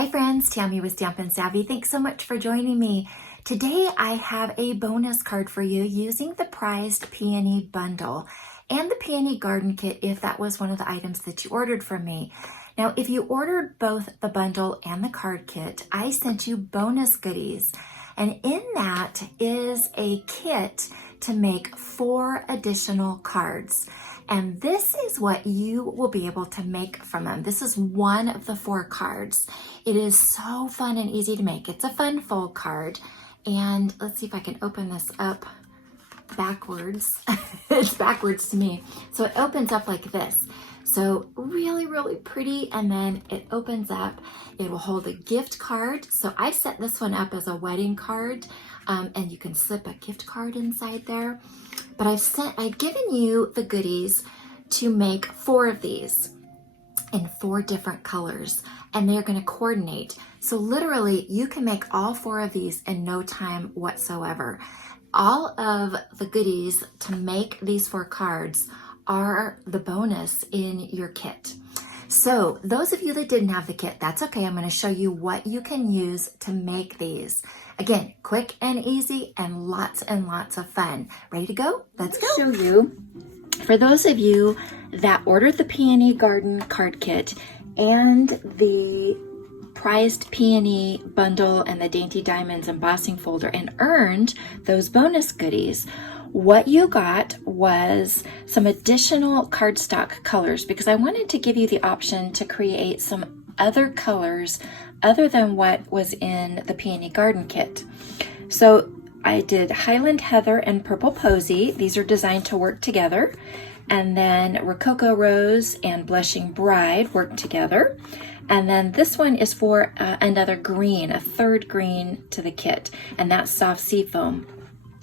Hi friends, Tammy with Stampin' Savvy. Thanks so much for joining me. Today I have a bonus card for you using the Prized Peony Bundle and the Peony Garden Kit if that was one of the items that you ordered from me. Now, if you ordered both the bundle and the card kit, I sent you bonus goodies. And in that is a kit to make 4 additional cards. And this is what you will be able to make from them. This is one of the 4 cards. It is so fun and easy to make. It's a fun fold card. And let's see if I can open this up backwards. It's backwards to me. So it opens up like this. So really, really pretty. And then it opens up. It will hold a gift card. So I set this one up as a wedding card. And you can slip a gift card inside there. But I've given you the goodies to make 4 of these in 4 different colors, and they're going to coordinate. So literally you can make all 4 of these in no time whatsoever. All of the goodies to make these 4 cards are the bonus in your kit. So those of you that didn't have the kit, that's okay. I'm going to show you what you can use to make these. Again, quick and easy and lots of fun. Ready to go? Let's go. Show you. For those of you that ordered the Peony Garden card kit and the Prized Peony Bundle and the Dainty Diamonds embossing folder and earned those bonus goodies, what you got was some additional cardstock colors because I wanted to give you the option to create some other colors other than what was in the Peony Garden kit. So I did Highland Heather and Purple Posy. These are designed to work together. And then Rococo Rose and Blushing Bride work together. And then this one is for another green, a 3rd green to the kit, and that's soft sea foam.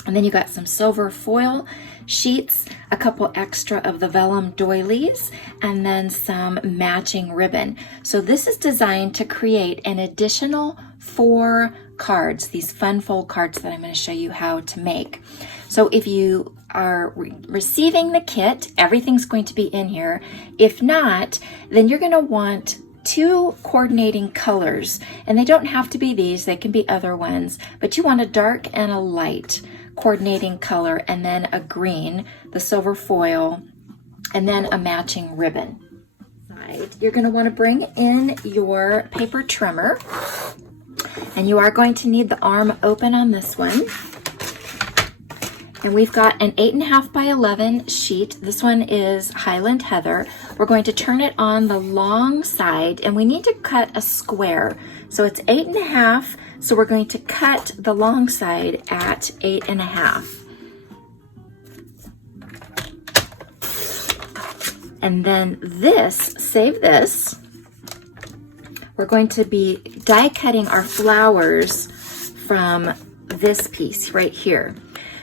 And then you got some silver foil sheets, a couple extra of the Vellum Doilies, and then some matching ribbon. So this is designed to create an additional 4 cards, these fun fold cards that I'm going to show you how to make. So if you are receiving the kit, everything's going to be in here. If not, then you're going to want 2 coordinating colors, and they don't have to be these, they can be other ones, but you want a dark and a light coordinating color, and then a green, the silver foil, and then a matching ribbon. You're going to want to bring in your paper trimmer, and you are going to need the arm open on this one. And we've got an 8.5 by 11 sheet. This one is Highland Heather. We're going to turn it on the long side, and we need to cut a square. So it's 8.5, so we're going to cut the long side at 8.5. And then this, save this. We're going to be die cutting our flowers from this piece right here.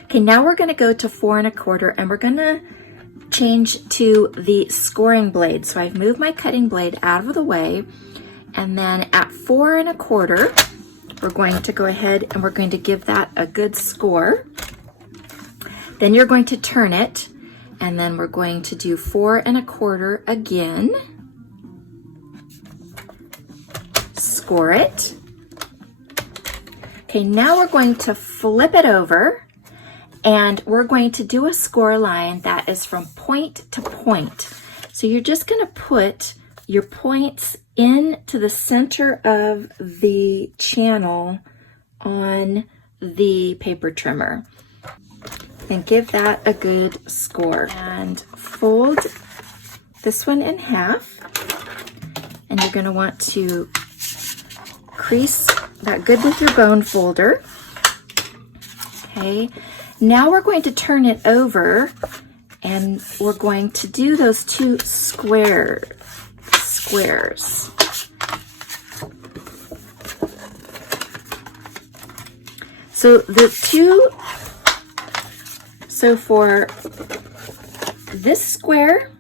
Okay, now we're going to go to 4 1/4, and we're going to change to the scoring blade. So I've moved my cutting blade out of the way, and then at 4 1/4, we're going to go ahead and we're going to give that a good score. Then you're going to turn it, and then we're going to do 4 1/4 again. Score it. Okay, now we're going to flip it over, and we're going to do a score line that is from point to point. So you're just going to put your points into the center of the channel on the paper trimmer and give that a good score. And fold this one in half, and you're going to want to crease that good with your bone folder. Okay. Now we're going to turn it over, and we're going to do those 2 squares. So for this square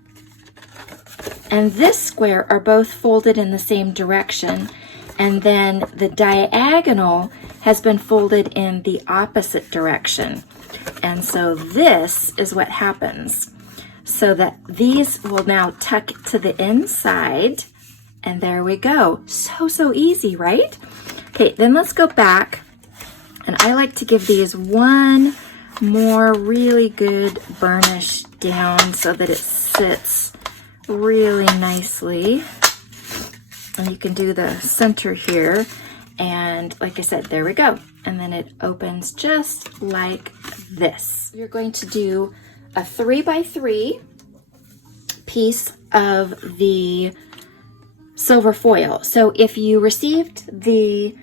and this square are both folded in the same direction, and then the diagonal has been folded in the opposite direction. And so this is what happens. So that these will now tuck to the inside, And there we go. So easy, right? Okay, then let's go back. And I like to give these one more really good burnish down so that it sits really nicely. And you can do the center here. And like I said, there we go. And then it opens just like this. You're going to do a 3x3 piece of the silver foil. So if you received the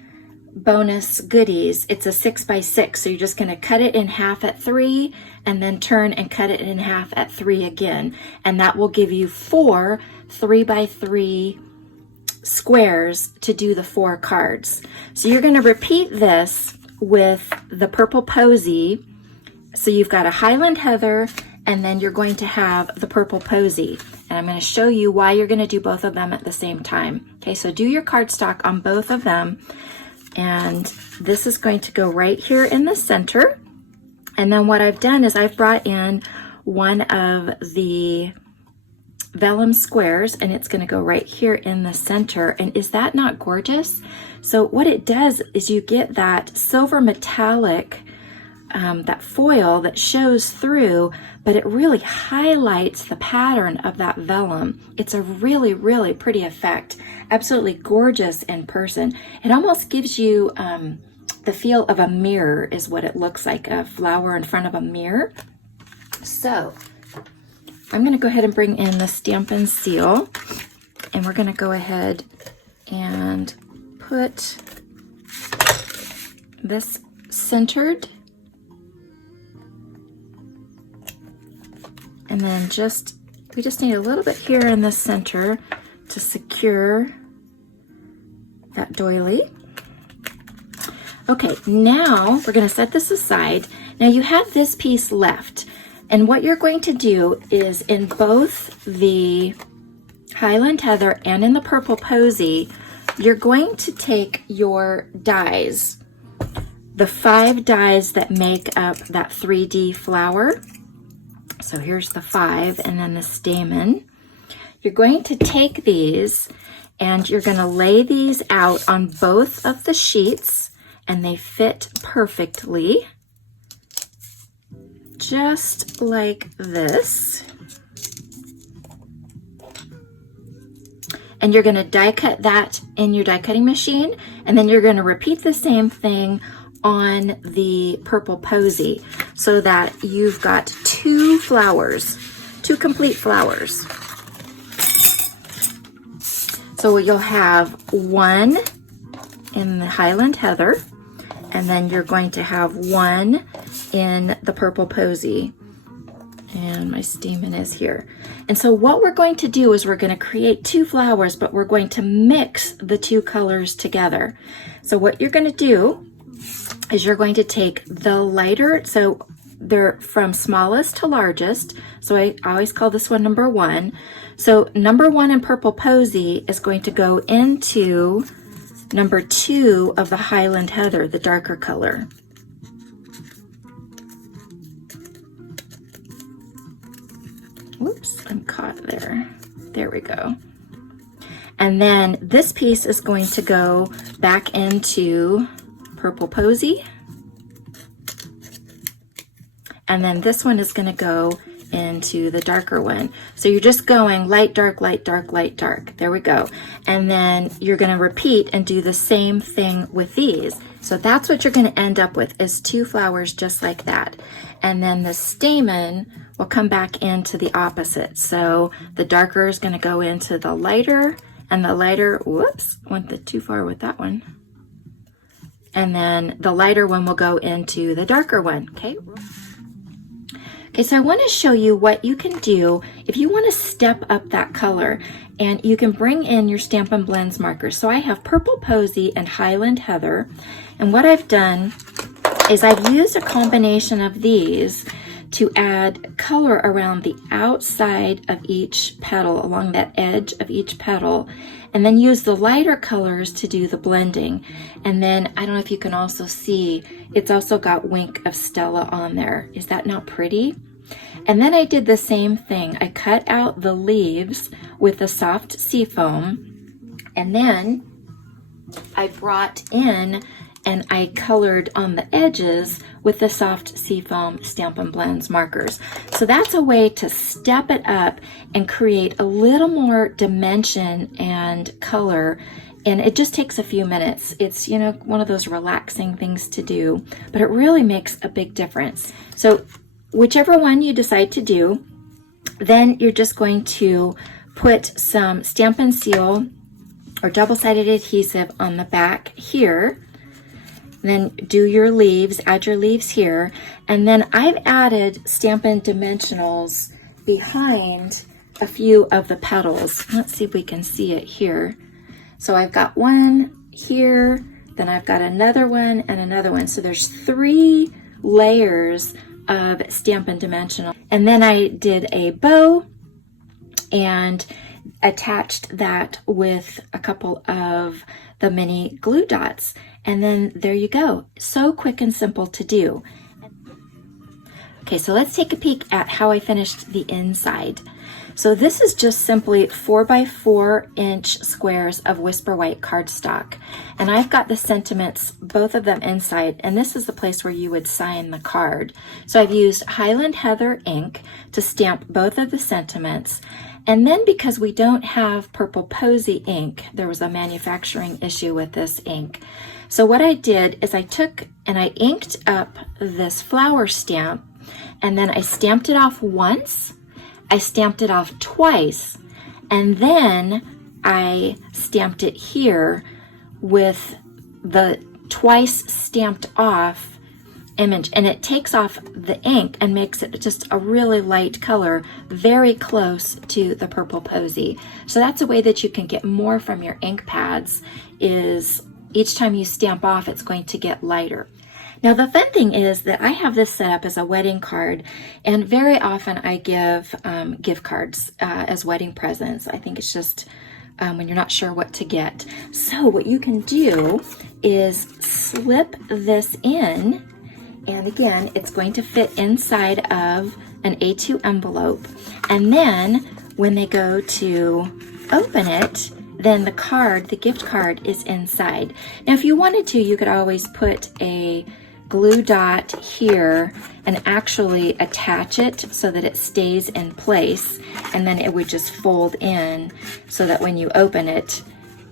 bonus goodies, it's a 6x6. So you're just going to cut it in half at 3 and then turn and cut it in half at 3 again. And that will give you 4 3x3 squares to do the 4 cards. So you're going to repeat this with the purple Posy. So you've got a Highland Heather, and then you're going to have the purple Posy. And I'm going to show you why you're going to do both of them at the same time. Okay, so do your cardstock on both of them. And this is going to go right here in the center. And then what I've done is I've brought in one of the vellum squares, and it's going to go right here in the center. And is that not gorgeous? So what it does is you get that silver metallic, that foil that shows through, but it really highlights the pattern of that vellum. It's a really, really pretty effect. Absolutely gorgeous in person. It almost gives you the feel of a mirror is what it looks like, a flower in front of a mirror. So I'm going to go ahead and bring in the Stampin' Seal, and we're going to go ahead and put this centered, and then we just need a little bit here in the center to secure that doily. Okay, now we're going to set this aside. Now you have this piece left. And what you're going to do is in both the Highland Heather and in the purple Posy, you're going to take your dies, the 5 dies that make up that 3D flower. So here's the 5 and then the stamen. You're going to take these and you're going to lay these out on both of the sheets, and they fit perfectly. Just like this. And you're going to die cut that in your die cutting machine, and then you're going to repeat the same thing on the purple Posy so that you've got 2 flowers, 2 complete flowers. So you'll have 1 in the Highland Heather, and then you're going to have 1 in the purple Posy. And my stamen is here. And so what we're going to do is we're going to create 2 flowers, but we're going to mix the 2 colors together. So what you're going to do is you're going to take the lighter, so they're from smallest to largest. So I always call this one number 1. So number 1 in purple Posy is going to go into number 2 of the Highland Heather, the darker color. Whoops, I'm caught there. There we go. And then this piece is going to go back into purple Posy. And then this one is going to go into the darker one. So you're just going light, dark, light, dark, light, dark. There we go. And then you're going to repeat and do the same thing with these. So that's what you're going to end up with, is 2 flowers just like that. And then the stamen will come back into the opposite. So the darker is going to go into the lighter, and the lighter, whoops, went too far with that one. And then the lighter one will go into the darker one, okay? Okay, so I want to show you what you can do if you want to step up that color, and you can bring in your Stampin' Blends markers. So I have purple Posy and Highland Heather, and what I've done is I've used a combination of these to add color around the outside of each petal, along that edge of each petal, and then use the lighter colors to do the blending. And then, I don't know if you can also see, it's also got Wink of Stella on there. Is that not pretty? And then I did the same thing. I cut out the leaves with the soft sea foam, And then I brought in and I colored on the edges with the soft seafoam Stampin' Blends markers. So that's a way to step it up and create a little more dimension and color. And it just takes a few minutes. It's, you know, one of those relaxing things to do, but it really makes a big difference. So whichever one you decide to do, then you're just going to put some Stampin' Seal or double-sided adhesive on the back here. Then do your leaves, add your leaves here. And then I've added Stampin' Dimensionals behind a few of the petals. Let's see if we can see it here. So I've got one here, then I've got another one and another one. So there's 3 layers of Stampin' Dimensional. And then I did a bow and attached that with a couple of the mini glue dots. And then there you go. So quick and simple to do. Okay, so let's take a peek at how I finished the inside. So this is just simply 4x4 inch squares of Whisper White cardstock. And I've got the sentiments, both of them inside, and this is the place where you would sign the card. So I've used Highland Heather ink to stamp both of the sentiments. And then because we don't have purple Posy ink, there was a manufacturing issue with this ink. So what I did is I took and I inked up this flower stamp, and then I stamped it off once, I stamped it off twice, and then I stamped it here with the twice stamped off image, and it takes off the ink and makes it just a really light color, very close to the purple Posy. So that's a way that you can get more from your ink pads, is each time you stamp off, it's going to get lighter. Now the fun thing is that I have this set up as a wedding card, and very often I give gift cards as wedding presents. I think it's just when you're not sure what to get. So what you can do is slip this in, and again, it's going to fit inside of an A2 envelope. And then when they go to open it, then the card, the gift card, is inside. Now if you wanted to, you could always put a glue dot here and actually attach it so that it stays in place, and then it would just fold in so that when you open it,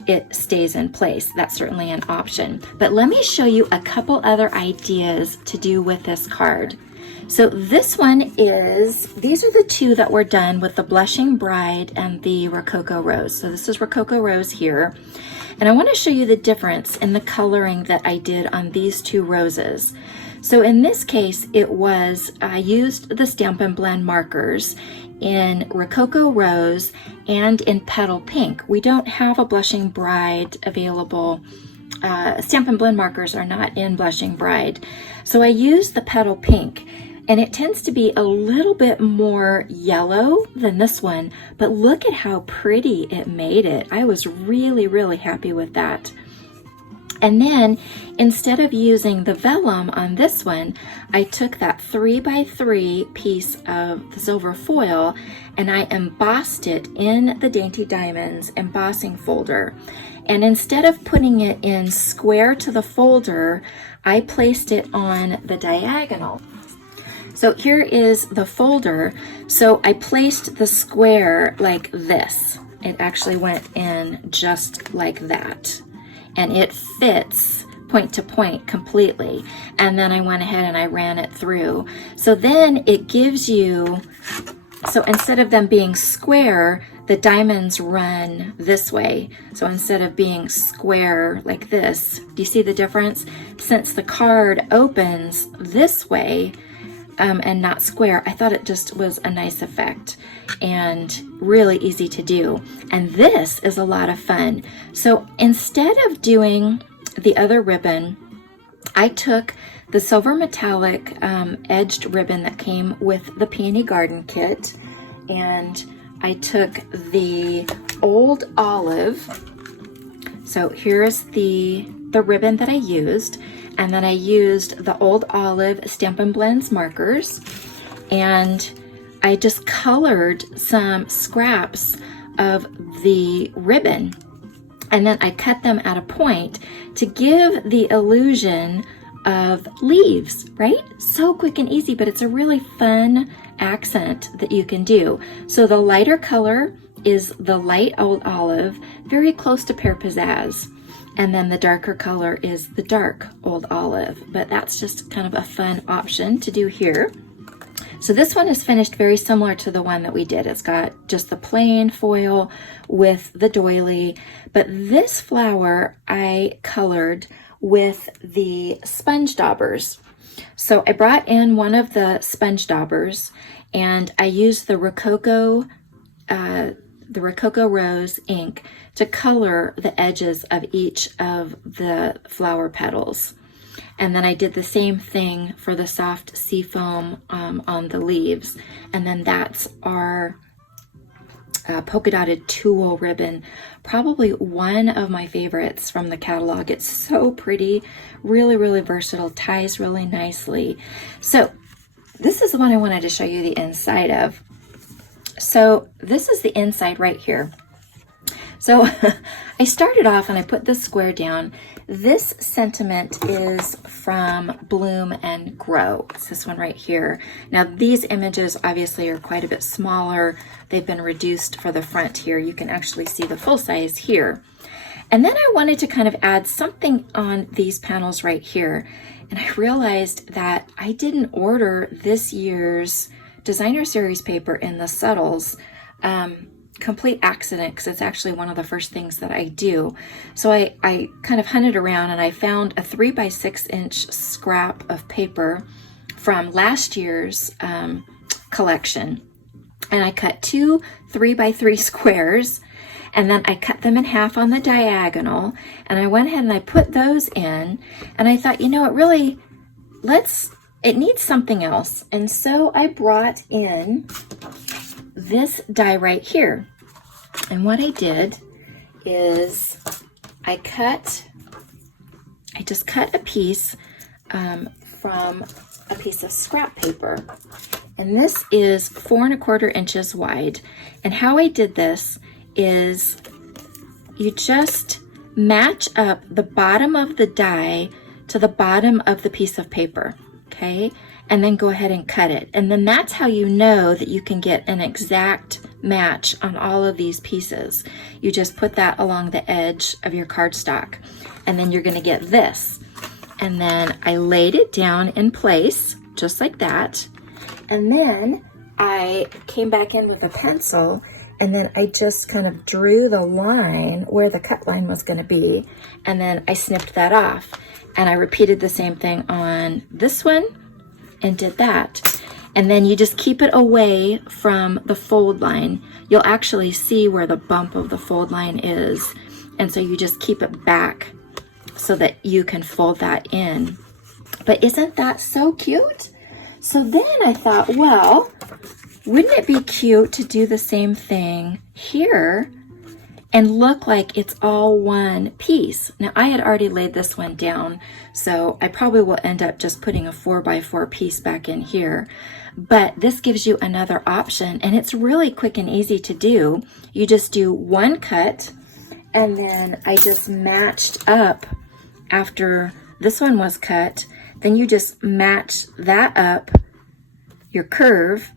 it stays in place. That's certainly an option. But let me show you a couple other ideas to do with this card. So this one is, these are the 2 that were done with the Blushing Bride and the Rococo Rose. So this is Rococo Rose here. And I want to show you the difference in the coloring that I did on these 2 roses. So in this case, it was, I used the Stampin' Blend markers in Rococo Rose and in Petal Pink. We don't have a Blushing Bride available. Stampin' Blend markers are not in Blushing Bride. So I used the Petal Pink, and it tends to be a little bit more yellow than this one, but look at how pretty it made it. I was really, really happy with that. And then instead of using the vellum on this one, I took that 3x3 piece of the silver foil and I embossed it in the Dainty Diamonds embossing folder. And instead of putting it in square to the folder, I placed it on the diagonal. So here is the folder. So I placed the square like this. It actually went in just like that. And it fits point to point completely. And then I went ahead and I ran it through. So then it gives you, so instead of them being square, the diamonds run this way. So instead of being square like this, do you see the difference? Since the card opens this way, and not square, I thought it just was a nice effect and really easy to do. And this is a lot of fun. So instead of doing the other ribbon, I took the silver metallic edged ribbon that came with the Peony Garden Kit, and I took the old olive. So here's the ribbon that I used. And then I used the old olive Stampin' Blends markers, and I just colored some scraps of the ribbon. And then I cut them at a point to give the illusion of leaves, right? So quick and easy, but it's a really fun accent that you can do. So the lighter color is the light old olive, very close to pear pizzazz. And then the darker color is the dark old olive, but that's just kind of a fun option to do here. So this one is finished very similar to the one that we did. It's got just the plain foil with the doily, but this flower I colored with the sponge daubers. So I brought in one of the sponge daubers and I used the Rococo Rose ink to color the edges of each of the flower petals. And then I did the same thing for the soft sea foam on the leaves. And then that's our polka dotted tulle ribbon, probably one of my favorites from the catalog. It's so pretty, really, really versatile, ties really nicely. So this is the one I wanted to show you the inside of. So this is the inside right here. So I started off and I put this square down. This sentiment is from Bloom and Grow. It's this one right here. Now these images obviously are quite a bit smaller. They've been reduced for the front here. You can actually see the full size here. And then I wanted to kind of add something on these panels right here. And I realized that I didn't order this year's designer series paper in the subtles. Complete accident, because it's actually one of the first things that I do. So I kind of hunted around and I found a 3x6" scrap of paper from last year's collection. And I cut 2 3x3 squares, and then I cut them in half on the diagonal, and I went ahead and I put those in, and I thought, you know, it needs something else. And so I brought in this die right here. And what I did is I just cut a piece from a piece of scrap paper. And this is 4 1/4 inches wide. And how I did this is you just match up the bottom of the die to the bottom of the piece of paper, okay? And then go ahead and cut it. And then that's how you know that you can get an exact match on all of these pieces. You just put that along the edge of your cardstock, and then you're gonna get this. And then I laid it down in place, just like that. And then I came back in with a pencil, and then I just kind of drew the line where the cut line was gonna be, and then I snipped that off. And I repeated the same thing on this one, and did that. And then you just keep it away from the fold line. You'll actually see where the bump of the fold line is. And so you just keep it back so that you can fold that in. But isn't that so cute? So then I thought, well, wouldn't it be cute to do the same thing here and look like it's all one piece? Now I had already laid this one down, so I probably will end up just putting a 4x4 piece back in here. But this gives you another option, and it's really quick and easy to do. You just do one cut, and then I just matched up after this one was cut. Then you just match that up, your curve,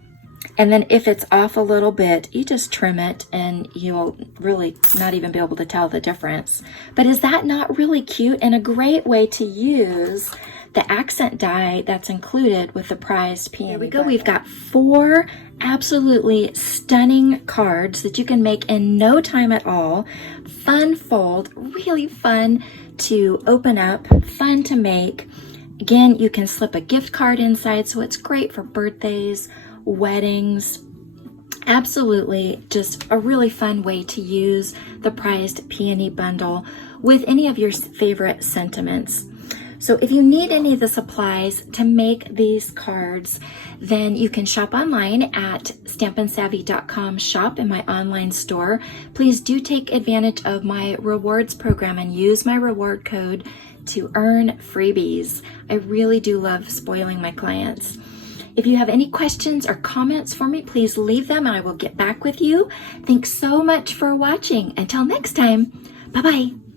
and then if it's off a little bit, you just trim it and you'll really not even be able to tell the difference. But is that not really cute and a great way to use the accent die that's included with the prized peony? Here we go. We've got 4 absolutely stunning cards that you can make in no time at all. Fun fold, really fun to open up, fun to make. Again, you can slip a gift card inside, so it's great for birthdays, weddings. Absolutely just a really fun way to use the prized peony bundle with any of your favorite sentiments. So if you need any of the supplies to make these cards, then you can shop online at stampinsavvy.com shop in my online store. Please do take advantage of my rewards program and use my reward code to earn freebies. I really do love spoiling my clients. If you have any questions or comments for me, please leave them and I will get back with you. Thanks so much for watching. Until next time, Bye-bye.